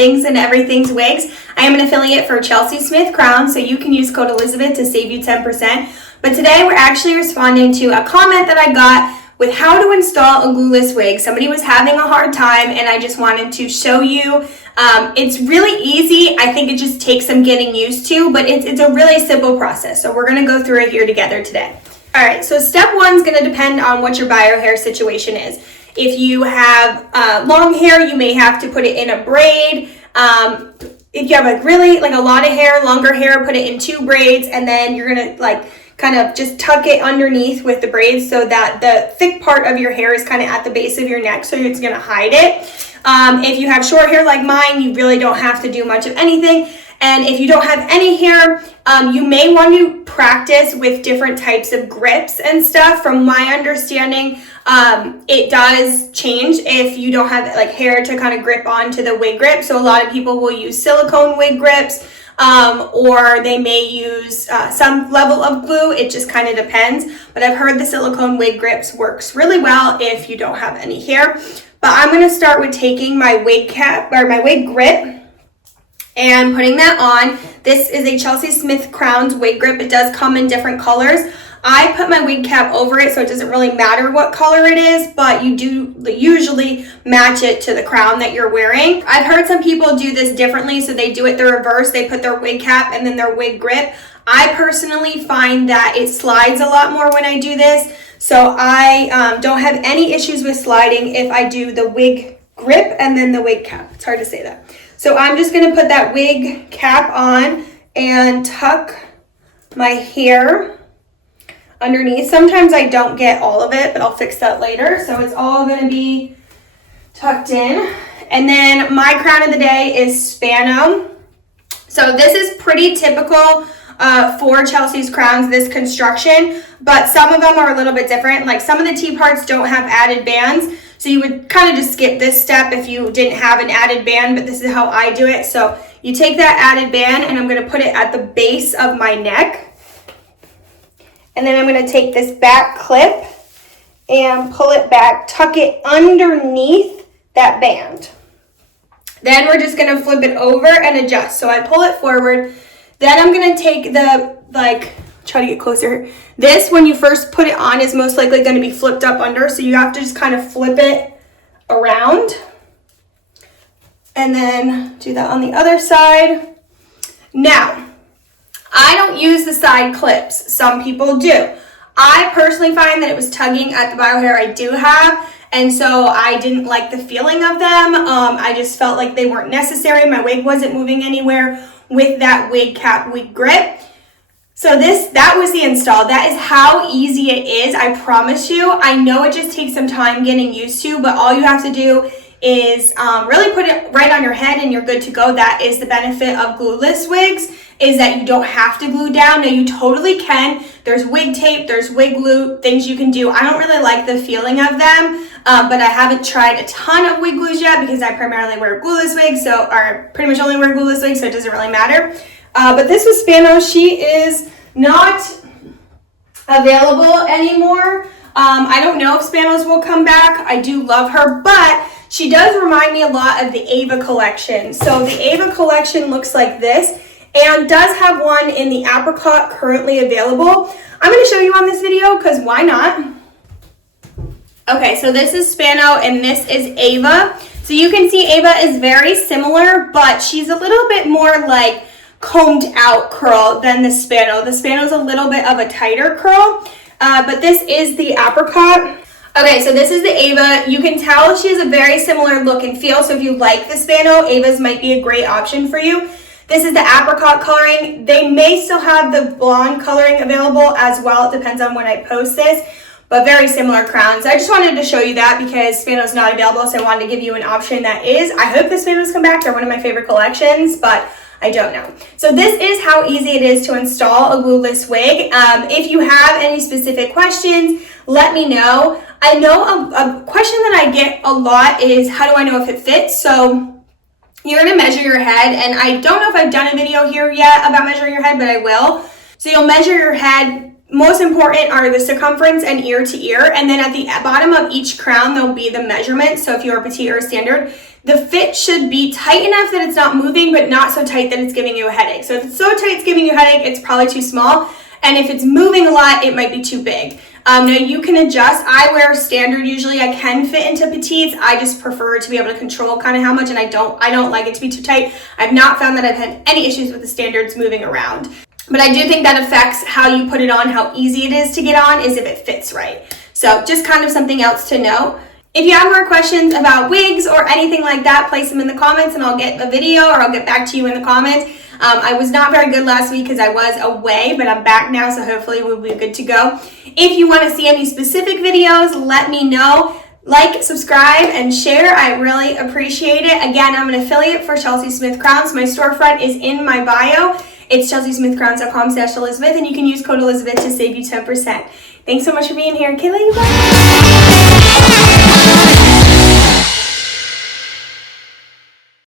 things and everything's wigs. I am an affiliate for Chelsey Smith Crowns, so you can use code Elizabeth to save you 10%. But today we're actually responding to a comment that I got with how to install a glueless wig. Somebody was having a hard time and I just wanted to show you. It's really easy. I think it just takes some getting used to, but it's a really simple process. So we're gonna go through it here together today. All right, so step one is gonna depend on what your bio hair situation is. If you have long hair, you may have to put it in a braid. If you have a lot of hair, longer hair, put it in 2 braids, and then you're gonna kind of just tuck it underneath with the braids so that the thick part of your hair is kind of at the base of your neck, so it's gonna hide it. If you have short hair like mine, you really don't have to do much of anything. And if you don't have any hair, you may want to practice with different types of grips and stuff. From my understanding, it does change if you don't have hair to kind of grip onto the wig grip. So a lot of people will use silicone wig grips, or they may use some level of glue. It just kind of depends. But I've heard the silicone wig grips works really well if you don't have any hair. But I'm going to start with taking my wig cap or my wig grip and putting that on. This is a Chelsey Smith Crowns wig grip. It does come in different colors. I put my wig cap over it, so it doesn't really matter what color it is, but you do usually match it to the crown that you're wearing. I've heard some people do this differently, so they do it the reverse. They put their wig cap and then their wig grip. I personally find that it slides a lot more when I do this, so I don't have any issues with sliding if I do the wig grip and then the wig cap. It's hard to say that. So I'm just gonna put that wig cap on and tuck my hair underneath. Sometimes I don't get all of it, but I'll fix that later. So it's all gonna be tucked in. And then my crown of the day is Spano. So this is pretty typical for Chelsey's crowns, this construction, but some of them are a little bit different. Like some of the T parts don't have added bands. So you would kind of just skip this step if you didn't have an added band, but this is how I do it. So you take that added band and I'm gonna put it at the base of my neck. And then I'm gonna take this back clip and pull it back, tuck it underneath that band. Then we're just gonna flip it over and adjust. So I pull it forward. Then I'm gonna take the, try to get closer. This, when you first put it on, is most likely gonna be flipped up under. So you have to just kind of flip it around. And then do that on the other side. Now, I don't use the side clips. Some people do. I personally find that it was tugging at the bio hair I do have, and so I didn't like the feeling of them. I just felt like they weren't necessary. My wig wasn't moving anywhere with that wig cap, wig grip. So that was the install. That is how easy it is, I promise you. I know it just takes some time getting used to, but all you have to do is really put it right on your head and you're good to go. That is the benefit of glueless wigs, is that you don't have to glue down. Now you totally can. There's wig tape, there's wig glue, things you can do. I don't really like the feeling of them, but I haven't tried a ton of wig glues yet because I primarily wear glueless wigs, or pretty much only wear glueless wigs, so it doesn't really matter. But this was Spano. She is not available anymore. I don't know if Spanos will come back. I do love her, but she does remind me a lot of the Ava collection. So the Ava collection looks like this and does have one in the apricot currently available. I'm going to show you on this video because why not? Okay, so this is Spano and this is Ava. So you can see Ava is very similar, but she's a little bit more like combed out curl than the Spano. The Spano is a little bit of a tighter curl, but this is the apricot. Okay, so this is the Ava. You can tell she has a very similar look and feel, so if you like the Spano, Ava's might be a great option for you. This is the apricot coloring. They may still have the blonde coloring available as well. It depends on when I post this, but very similar crowns. I just wanted to show you that because Spano's not available, so I wanted to give you an option that is. I hope the Spanos come back. They're one of my favorite collections, but I don't know. So this is how easy it is to install a glueless wig. If you have any specific questions, let me know. I know a question that I get a lot is, how do I know if it fits? So you're gonna measure your head, and I don't know if I've done a video here yet about measuring your head, but I will. So you'll measure your head. Most important are the circumference and ear to ear, and then at the bottom of each crown, there'll be the measurement. So if you're petite or standard, the fit should be tight enough that it's not moving, but not so tight that it's giving you a headache. So if it's so tight it's giving you a headache, it's probably too small. And if it's moving a lot, it might be too big. Now you can adjust. I wear standard usually. I can fit into petites. I just prefer to be able to control kind of how much, and I don't like it to be too tight. I've not found that I've had any issues with the standards moving around. But I do think that affects how you put it on, how easy it is to get on, is if it fits right. So just kind of something else to know. If you have more questions about wigs or anything like that, place them in the comments and I'll get a video or I'll get back to you in the comments. I was not very good last week because I was away, but I'm back now, so hopefully we'll be good to go. If you want to see any specific videos, let me know. Like, subscribe, and share. I really appreciate it. Again, I'm an affiliate for Chelsey Smith Crowns. My storefront is in my bio. It's chelseysmithcrowns.com/Elizabeth, and you can use code Elizabeth to save you 10%. Thanks so much for being here. Okay, lady, bye.